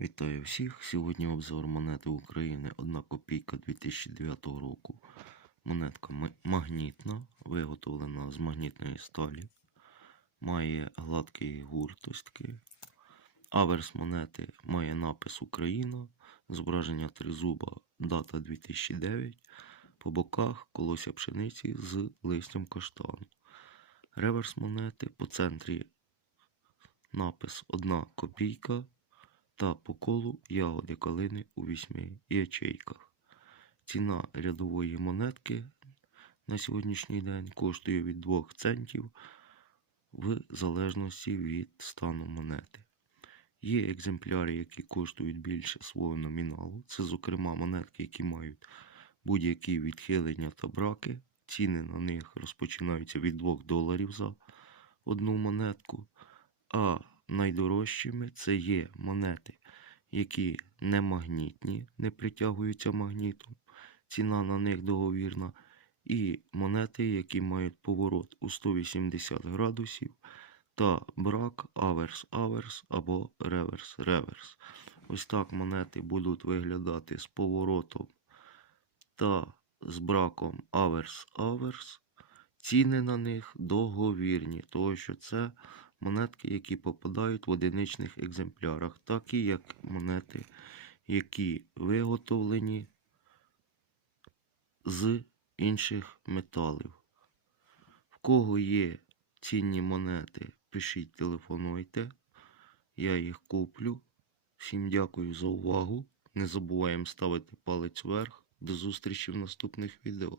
Вітаю всіх! Сьогодні обзор монети України 1 копійка 2009 року. Монетка магнітна, виготовлена з магнітної сталі. Має гладкий гурт ось такий. Аверс монети має напис Україна, зображення тризуба, дата 2009. По боках колося пшениці з листям каштану. Реверс монети по центрі напис 1 копійка та по колу ягоди калини у вісьми ячейках. Ціна рядової монетки на сьогоднішній день коштує від 2 центів в залежності від стану монети. Є екземпляри, які коштують більше свого номіналу. Це, зокрема, монетки, які мають будь-які відхилення та браки. Ціни на них розпочинаються від 2 доларів за одну монетку. А найдорожчими це є монети, які не магнітні, не притягуються магнітом. Ціна на них договірна. І монети, які мають поворот у 180 градусів та брак аверс-аверс або реверс-реверс. Ось так монети будуть виглядати з поворотом та з браком аверс-аверс. Ціни на них договірні, тому що це монетки, які попадають в одиничних екземплярах, так і як монети, які виготовлені з інших металів. В кого є цінні монети, пишіть, телефонуйте. Я їх куплю. Всім дякую за увагу. Не забуваємо ставити палець вверх. До зустрічі в наступних відео.